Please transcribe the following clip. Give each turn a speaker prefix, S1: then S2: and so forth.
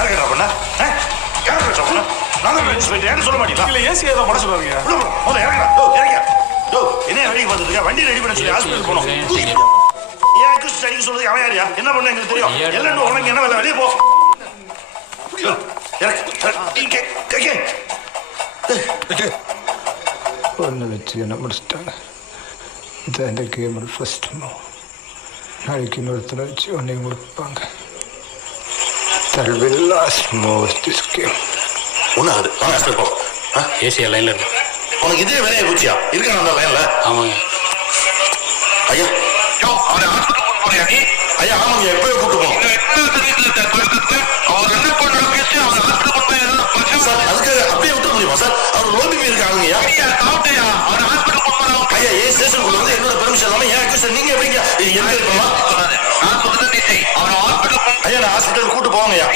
S1: யாரை கேட்டா பண்ண யாரை கேட்டா பண்ண நான் தான் யாரும் சொல்ல மாட்டீங்களா?
S2: இல்ல ஏசி ஏதோ பண்ண
S1: முதல்ல இறங்குடா. யோ, இறங்குடா. யோ, என்ன பார்த்துட்டு இருக்க? வண்டி ரெடி பண்ண சொல்லி ஹாஸ்பிட்டல் போகணும். ஏன் அக்யூஸ்ட் அடிக்க சொல்றது? அவன் யாரியா என்ன பண்ண எங்களுக்கு தெரியும்? எல்லாம் உனக்கு என்ன வேலை? வெளியே போ.
S3: ஒன்று வச்சு என்ன முடிச்சிட்டாங்க? இதான் இந்த கேமோட ஃபர்ஸ்ட் மூவ் நாளைக்கு இன்னொருத்தனை வச்சு ஒன்றையும் முடிப்பாங்க shall be last move
S1: ஒன்றும் ஆகுது வாங்க அஸ்டர் போ. ஆ?
S4: ஏசியா லைனில் இருக்கு
S1: உனக்கு இதே வேலையை பூச்சியா? இருக்கான் அந்த லைனில்
S4: ஆமாங்க.
S1: ஐயா.
S5: யோ அவனை ஆஸ்பத்திரி கூட்டு போறியா நீ?
S1: ஐயா ஆமாங்க எப்பயோ கூட்டு போகணும்
S5: அவர் ரெண்டு பொண்ணு பேசி எல்லாம் சார்
S1: அதுக்கு அப்படியே விட்டு முடியுமா சார்? அவர் லோபி இருக்காங்கய்யா
S5: ஐயா. சாப்பிட்டியா? அவர் ஹாஸ்பிட்டல் ஐயா
S1: ஏ ஸ்டேஷனுக்குள்ள வந்து என்னோட பெர்மிஷன் இல்லாமல் ஏன் அக்யூஷன் நீங்கள் எப்படிங்க? எங்கே இருக்கலாம் ஐயா ஹாஸ்பிட்டல் கூட்டு போவாங்கய்யா